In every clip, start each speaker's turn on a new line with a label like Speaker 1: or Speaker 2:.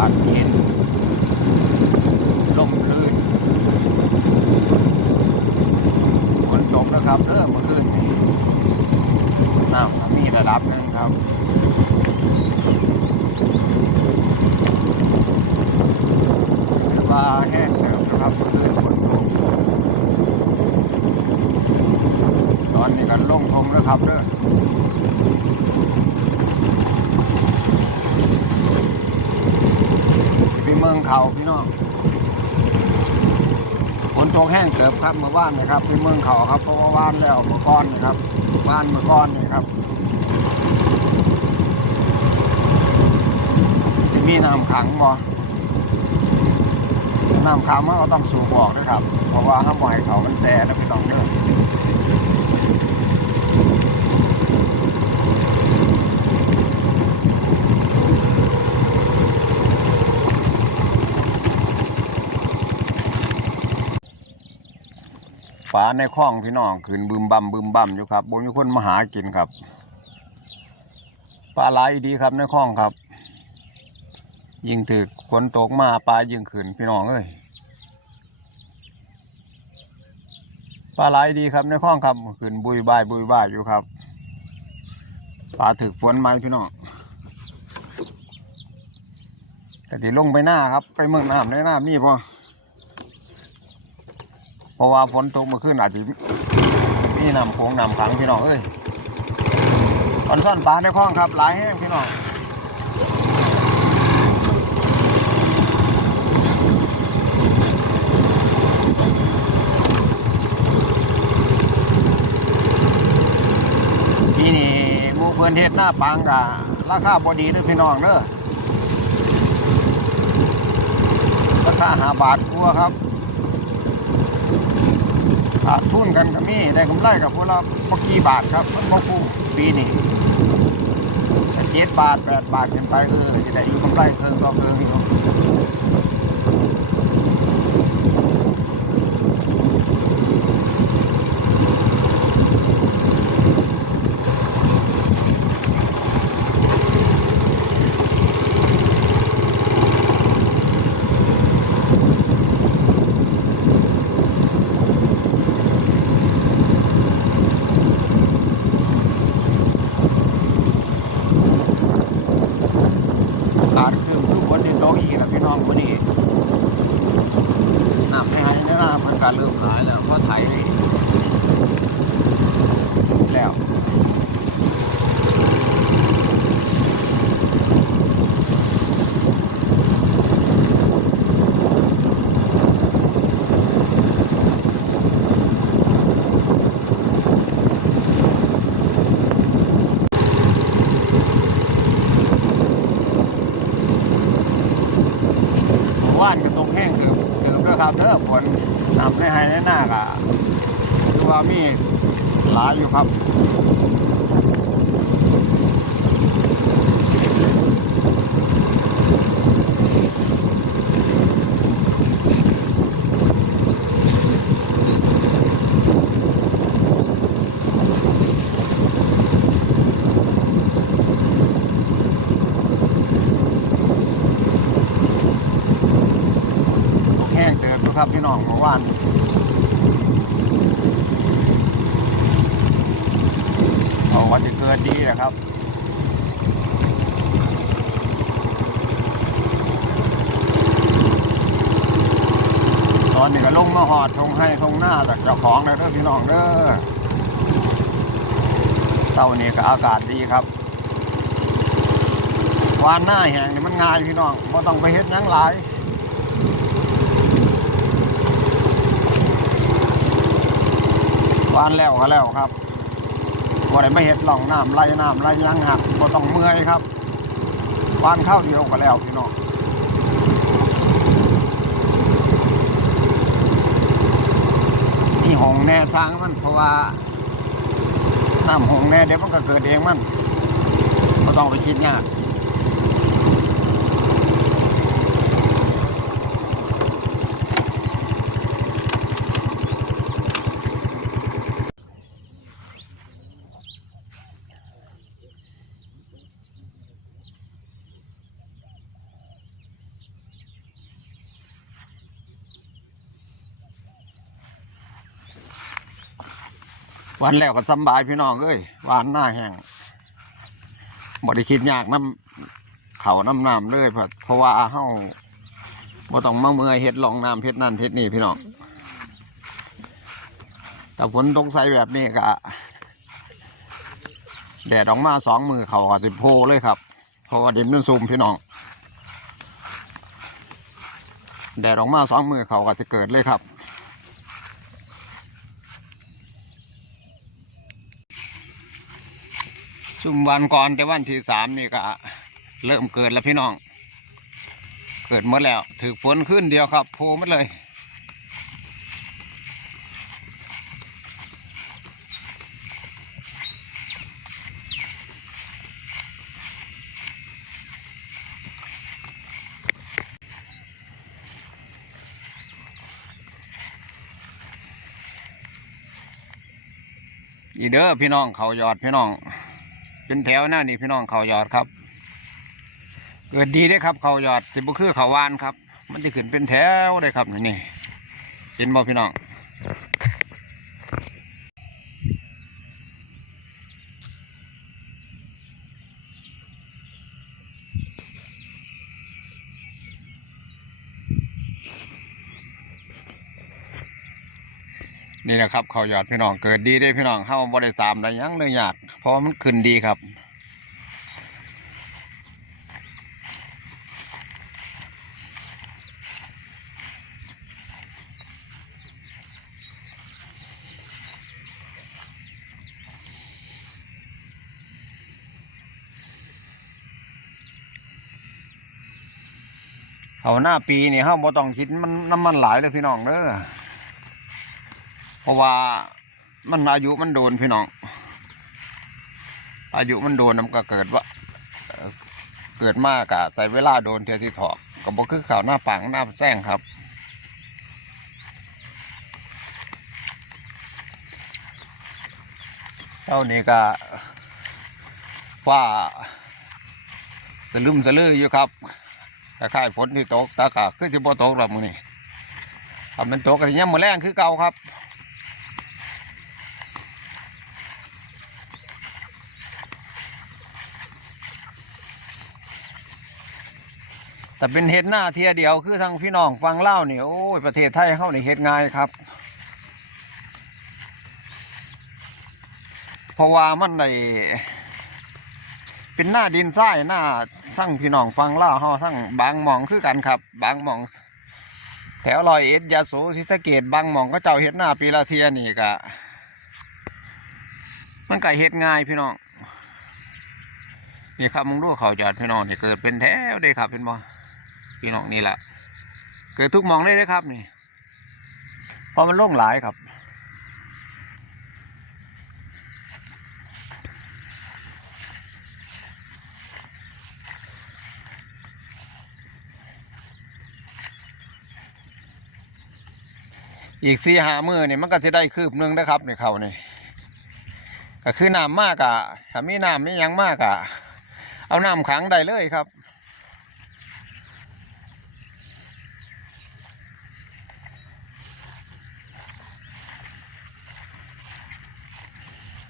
Speaker 1: también. บ้านนะครับพี่เมืองเขาครับเพราะว่าบ้านแล้วเมื่อก่อนนี่ครับ บ้านเมื่อก่อนนี่ครับมีน้ำขังบ่น้ำขังมันก็ต้องสูบออกนะครับ เพราะว่าห้ามปล่อยให้เขามันแซ่นะพี่ต้องเนี่ยาในคลองพี่น้องขึ้นบึมบั่มบึมบั่มอยู่ครับบ่มีคนมาหากินครับปลาไหลดีครับในคลองครับ ยิ่งถึกฝนตกมาปลายิ่งขึ้นพี่น้องเอ้ยปลาไหลดีครับในคลองครับขึ้นบุยบายบุยบายอยู่ครับปลาถึกฝนไหมพี่น้องแต่ที่ลงไปหน้าครับ ไปเมืองน้ำในน้ำนี่พอ ราะว่าฝนตกเมื่อคืนอาจจะมีน้ำโขงน้ำขังพี่น้องเอ้ยตอนซ่อนปลาในคลองครับหลายแห้งพี่น้องที่นี่มูเพื่อนเฮ็ดหน้าปังกะราคาบดีเด้อพี่น้องเด้อราคาหาบาทกลัวครับ ขาดทุนกันก็มีได้กำไรกับพวกเราบ่กี่บาทครับมันบ่คู่ปีนี้เจ็ดบาทแปดบาทขึ้นไปเออจะได้อยู่กำไรเพิ่มต่อเพิ่มอยู่ ขาดคือทุกคนที่โตกอีกแล้วพี่น้องคนนี้น้ำไม่ให้นะน้ำมันก็เริ่มหายแล้วเพราะไถเลยแล้ว ว่านกับตรงแห้งคือคือเพื่ อครับเด้อฝนน้ำในไฮในหน้ากะคือว่ามีหลายอยู่ครับ ตกแห้งเตือนอยู่ ครับพี่น้องเมื่อวานเอาวันจะเกิดดีนะครับตอนนี้ก็ลงมาหอดทงให้ทงหน้าจากเจ้าของเลยเด้อพี่น้องเด้อเช้านี้ก็อากาศดีครับวานหน้าแห้งนี่มันง่ายพี่น้องไม่ต้องไปเฮ็ดยังหลาย วานแล้วก็แล้วครับบ่ได้ไม่เห็ดหล่องน้ำไหลน้ำไหลยังหักบ่ต้องเมื่อยครับวานข้าวเดียวก็แล้วพี่น้องนี่หงแน่ทางมันเพราะว่าน้ำหงแน่เดี๋ยวมันก็เกิดเองมันก็ต้องไปคิดยาก วันแล้วก็สบายพี่น้องเอ้ยวานหน้าแห้งบ่ได้คิดยากน้ำเขาน้ำน้ำเลยเพราะเพราะว่าเฮาบ่ต้องมาเมื่อยเฮ็ดลองน้ำเฮ็ดนั่นเฮ็ดนี่พี่น้องแต่ฝนตกใสแบบนี้ก็แดดออกมาสองมือเขาก็จะโพเลยครับเพราะว่าเดินมันซุ่มพี่น้องแดดออกมาสองมือเขาก็จะเกิดเลยครับ ซุ่มวันก่อนแต่วันที่สามนี่ก็ เริ่มเกิดแล้วพี่น้อง เกิดหมดแล้วถือฝนขึ้นเดียวครับโพหมดเลย อีเด้อพี่น้องเขายอดพี่น้อง เป็นแถวหน้านี่พี่น้องเขายอดครับ เกิดดีได้ครับเขายอดสิบุคือเขาวานครับ มันจะขึ้นเป็นแถวได้ครับนี่เป็นบ่พี่น้อง นี่นะครับเขายอดพี่น้องเกิดดีได้พี่น้องเข้าบ่ได้สามได้ยังเลยอยากเพราะว่ามันขึ้นดีครับเขาหน้าปีนี่เฮาบ่ต้องคิดมันน้ำมันหลายเลยพี่น้องเด้อ เพราะว่ามันอายุมันโดนพี่น้อง อายุมันโดนมันก็เกิดว่าเกิดมากอะใส่เวลาโดนเทียที่ถอกก็บ่คือข่าวหน้าปังหน้าแจ้งครับเจ้านี่ก็ว่าสลืมสลืออยู่ครับคล้ายฝนที่ตกตากะคือสิบ่ตกหรอกมื้อนี้ถ้ามันตกก็สิยามมื้อแรงคือเก่าครับ แต่เป็นเฮ็ดหน้าเทียเดียวคือทางพี่น้องฟังเล่าวนี่ยโอ้ยประเทศไทยเฮานี่เฮ็ดง่ายครับ เพราะว่ามันได้เป็นหน้าดินทรายหน้าทั้งพี่น้องฟังเล่าวเฮาทั้งบางหมองคือกันครับ บางหมอง แถวลอยเอ็ดยาโสศรีสเกดบางหมองก็เจ้าเฮ็ดหน้าปีละเทียนี่ก็มันก็เฮ็ดง่ายพี่น้องนี่ครับมึงดูเขาจอดพี่น้องนี่เกิดเป็นแถวเลยครับเป็นบ่ พี่น้องนี่แหละเกิดทุกมองเลยเลยครับนี่เพราะมันโล่งหลายครับอีกสี่หามือนี่มันก็จะได้คืบนึงนะครับในเขานี่ก็คือน้ำมากอะถ้ามีน้ำมีหยังมากอะเอาน้ำขังได้เลยครับ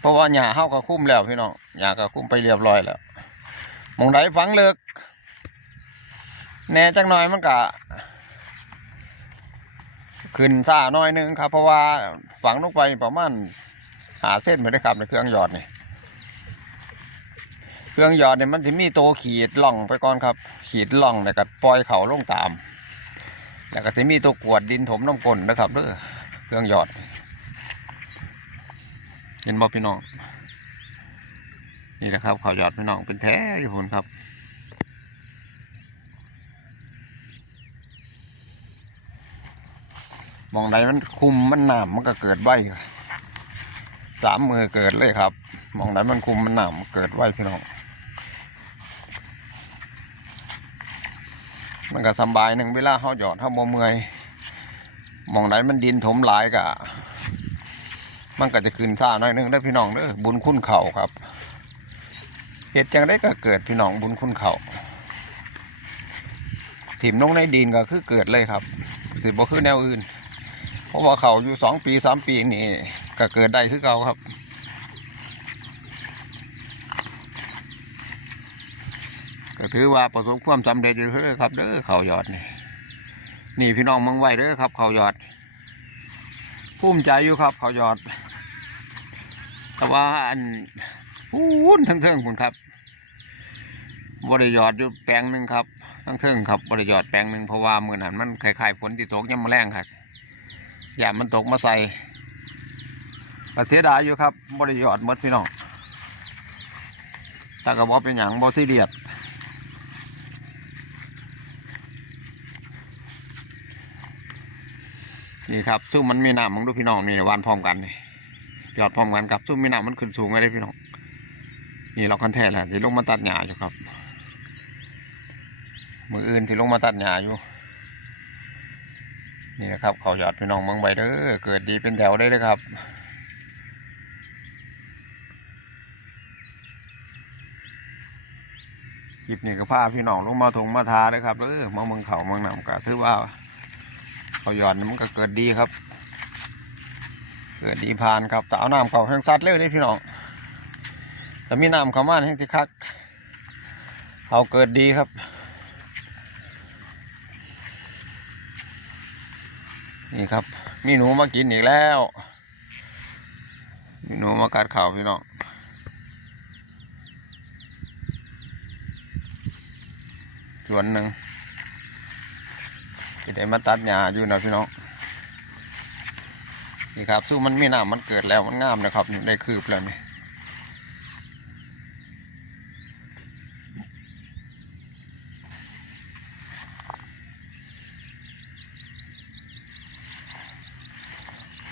Speaker 1: เพราะว่าหญ้าเฮาก็คุ้มแล้วพี่น้องหญ้าก็คุ้มไปเรียบร้อยแล้วมองใดฝังเลิกแน่จังหน่อยมันก็ขึ้นซ่าหน้อยหนึงครับ เพราะว่าฝังลงไปประมาณหาเส้นเหมือนได้ครับในเครื่องหยอดนี่เครื่องหยอดเนี่ยมันจะมีตัวขีดล่องไปก่อนครับ ขีดล่องแล้วก็ปล่อยเขาลงตาม แล้วก็จะมีตัวกวดดินถมน้ำกลนนะครับเด้อเครื่องหยอด เห็นบ่พี่น้อง นี่นะครับเขาหยอดพี่น้องเป็นแท้อยู่หุ่นครับมองใดมันคุมมันหนามมันก็เกิดไว้สามมือเกิดเลยครับมองใดมันคุมมันหนามเกิดไว้พี่น้อง มันก็สบายหนึ่งเวลาเขาหยอดเขาบ่เมื่อยมองใดมันดินถมหลายกะ มันก็จะขึ้นซ่าหน่อยหนึงได้พี่น้องเด้อบุญคุณเข่าครับเหตุจังได้ก็เกิดพี่น้องบุญคุณเข่าถิ่มลงในดินก็คือเกิดเลยครับ สิบ่คือแนวอื่น เพราะว่าเขาอยู่สองปีสามปีนี่ก็เกิดได้คือเก่าครับก็ถือว่าประสบความสำเร็จอยู่เลยครับ เด้อเขายอดนี่นี่พี่น้องมืองไว้เด้อครับ เขาหยอดภูมิใจอยู่ครับ เขาหยอด แต่ว่าอันพูนทั้งเทิงคุณครับบริยอดอยู่แปลงหนึ่งครับทั้งเทิงครับบริยอดแปลงหนึ่งเพราะว่ามือนันมันคล้ายๆฝนที่ตกยังมาแรงครับอย่ามันตกมาใส่ก็เสียดายอยู่ครับบริยอดมดพี่น้องแต่ก็บอกเป็นอย่างบอซีเรียสนี่ครับซึ่งมันมีน้ำมึงดูพี่น้องนี่วานพร้อมกันนี่ ยอดพร้อมกันครับซุ่มมีน้ำมันขึ้นสูงไงได้พี่น้องนี่เราคันแท้แหละที่ลงมาตัดหญ้าอยู่ครับมืออื่นที่ลงมาตัดหญ้าอยู่ นี่นะครับ เขายอดพี่น้องเมืองใบเด้อเกิดดีเป็นแถวได้เลยครับคลิปนี้ก็พาพี่น้องลงมาทงมาทาเลยครับเออมาเมืองเขาเมืองน้ำก็ถือว่าเขายอดนี่มันก็เกิดดีครับ เกิดดีพานครับแต่เอาน้ำเขาแห้งซัดเลยเด้พี่น้องแต่มีน้ำเขามาแห้งสิคักเอาเกิดดีครับนี่ครับ มีหนูมากินอีกแล้ว มีหนูมากัดเข่าพี่น้องส่วนหนึ่งจะได้มาตัดหญ้าอยู่นะพี่น้อง นี่ครับสู้มันไม่น้ำมันเกิดแล้วมันงามนะครับนี่ได้คืบแล้วนี่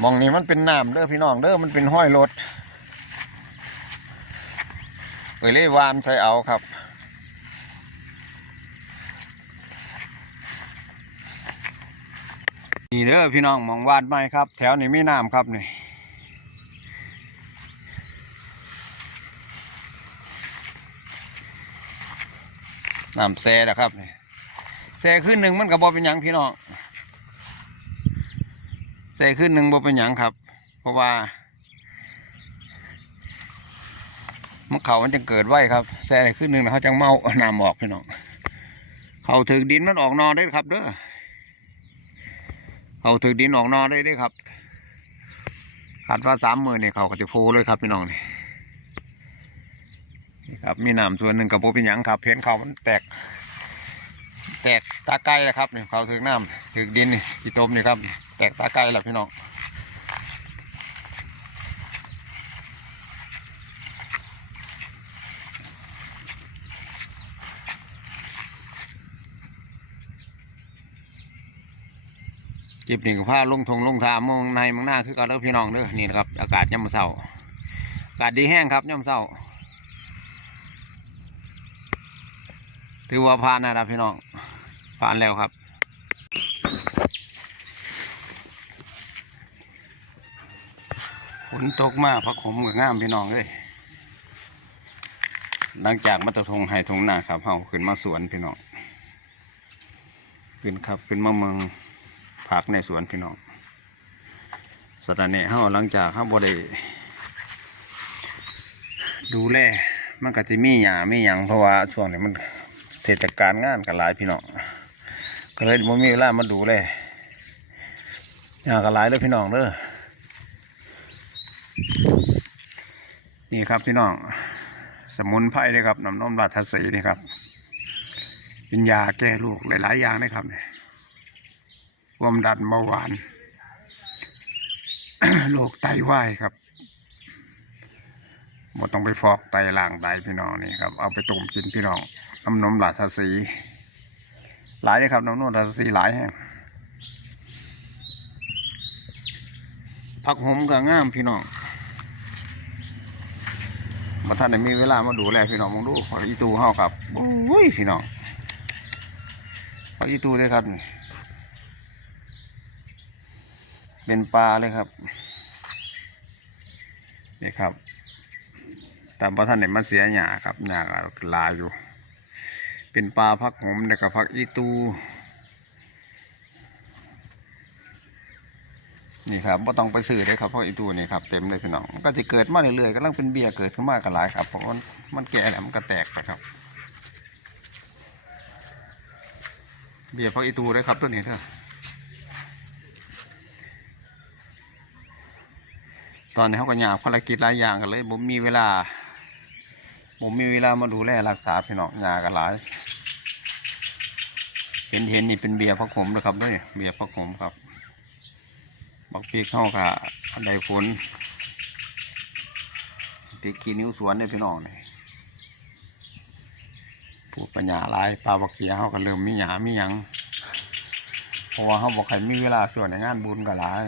Speaker 1: มองนี่มันเป็นน้ำเด้อพี่น้องเด้อมันเป็นห้อยรถเอ้ยเลยวานใส่เอาครับ เด้อพี่น้องมองวาดไหมครับ แถวนี้ไมีน้ำครับนี่น้ำแซ่นะครับนี่แซ่ขึ้นหนึ่งมันกับบอเป็นหยังพี่น้องแซ่ขึ้นหนึ่งบอเป็นหยังครับ เพราะว่ามันเขามันจะเกิดไว้ครับแซ่ขึ้นหนึ่งเขาจังเมาน้ำออกพี่น้องเขาถึกดินมันออกนอนได้ครับเด้อ เขาถือดินออกนอได้ด้ครับขาดว่าสามมือนี่เขาก็จะโพเลยครับพี่น้องนี่นี่ครับมีน้ำส่วนหนึ่งกับโปเป็นหยังครับเห็นเขามันแตก แตกตาไก่แล้วครับเนี่ยเขาถือน้ำถือดินนี่ที่ต้มนี่ครับ แตกตาไก่แล้วพี่น้อง จิบนี่ก็พาลงทงลงทามองในมองหน้าคือกันแล้วพี่น้องเด้อนี่นะครับ อากาศย่ำเศร้าอากาศดีแห้งครับย่ำเศร้าถือว่าผ่านนะครับพี่น้องผ่านแล้วครับฝนตกมากพักผมกับงามพี่น้องเลยหลังจากมาตะทงไห้ทงหน้าครับเฮาขึ้นมาสวนพี่น้องขึ้นครับขึ้นมาเมือง พักในสวนพี่น้องสถานนี้เฮาหลังจากเฮาบ่ได้ดูแลมันก็จะมีหญ้ามีหยังเพราะว่าช่วงนี้มันเทศกาลงานกันหลายพี่น้องก็เลยบ่มีเวลามาดูเลยากันหลายเลยพี่น้องเด้อนี่ครับพี่น้อง สมุนไพรเลยครับน้ำนมราชสีนี่ครับเป็นยาแก้ลูกหลายๆอย่างนะครับเนี่ย ความดันเบาหวานโรคไตวายครับบ่ต้องไปฟอกไตล่างไตพี่น้องนี่ครับ เอาไปต้มกินพี่น้องน้ำนมหลาทสีหลายเลยครับน้ำนมหลาทสีหลายแห้งผักหอมก็ง่ามพี่น้องมาท่านมีเวลามาดูแลพี่น้องมองดูผักอีตูเฮาครับโอ้ยพี่น้องผักอีตูเลยครับนี่ เป็นปลาเลยครับนี่ครับ แต่พอท่านได้มาเสียหญ้าครับหญ้าก็หลายอยู่ เป็นปลาพักหอมแล้วก็พักอีตู นี่ครับว่าต้องไปซื้อเลยครับเพราะอีตูนี่ครับเต็มเลยพี่น้องมันก็จะเกิดมาเรื่อยๆกำลังเป็นเบียเกิดขึ้นมากกันหลายครับเพราะมันมันแก่แล้วมันก็แตกไปครับ เบียพักอีตูเลยครับต้นนี้เถอะ ตอนนี้เขาก็อยากภารกิจหลายอย่างกันเลยผมมีเวลา ผมมีเวลามาดูแลรักษาพี่น้องยากันหลาย เห็นเห็นนี่เป็นเบียร์พักผมนะครับด้วยเบียร์พักผมครับบักปีกเข้าค่ะอันใดฝนตีกีนิ้วสวนเนี่ยพี่น้องเลยปูปัญญาหลายปลาบักเกียเขาก็เริ่มมีหยามีหยังเพราะว่าเขาบอกใครมีเวลาส่วนในงานบุญก็หลาย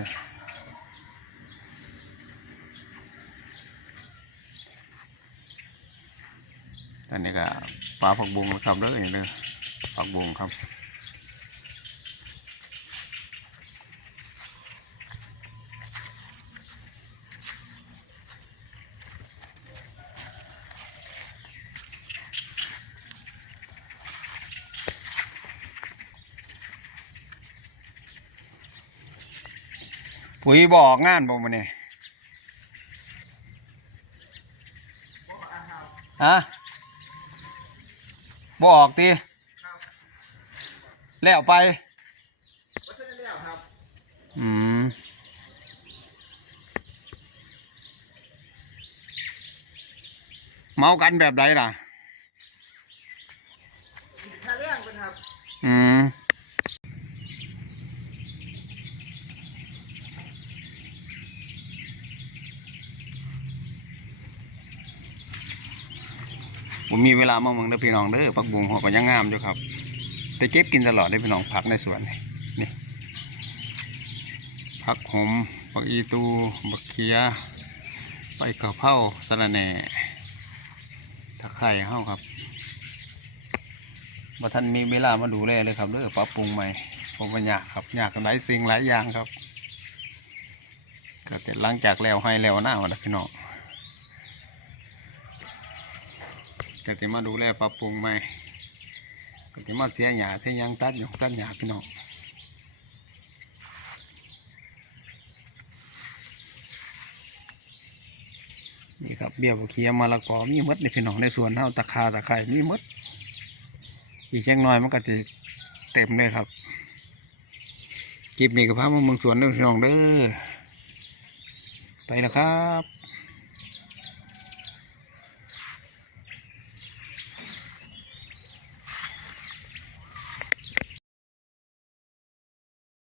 Speaker 1: อันนี้ก็ปลาผักบุงครับเด้อนี่เด้อผักบุงครับปุ๋ยบอกงานบ่มาเนี่ยฮะ บอกตีแล้วไปอืมเมากันแบบใดล่ะ
Speaker 2: ถ้าเรื่องเป็นครับ
Speaker 1: อืม ผมมีเวลามาเมืองเด้อพี่น้องเด้อผักบุ้งหัวก็ยังงามอยู่ครับ แต่เก็บกินตลอดได้อพี่น้องผักในสวนนี่นี่ผักหอมผักอีตูบักเขียใบกะเพราสะระแหน่ตะไคร้เฮาครับว่าท่านมีเวลามาดูแลเลยครับเด้อปรับปรุงใหม่ผมว่ายากครับยากหลายสิ่งหลายอย่างครับก็แต่หลังจากแล้วให้แล้วหน้าวันนะพี่น้อง ก็จะมาดูแลปรับปรุงใหม่ก็จะมาเสียหยาเสียยังตัดหยงตัดหยาพี่น้องนี่ครับเบี้ยบกเคียมะละกอมีมดในพี่น้องในสวนเท่าตะคาตะไคร้มีมด อีกแค่น้อยมันก็จะเต็มเลยครับคลิปนี้ก็พามาเมืองสวนเด้อพี่น้องเด้อไปแล้วครับ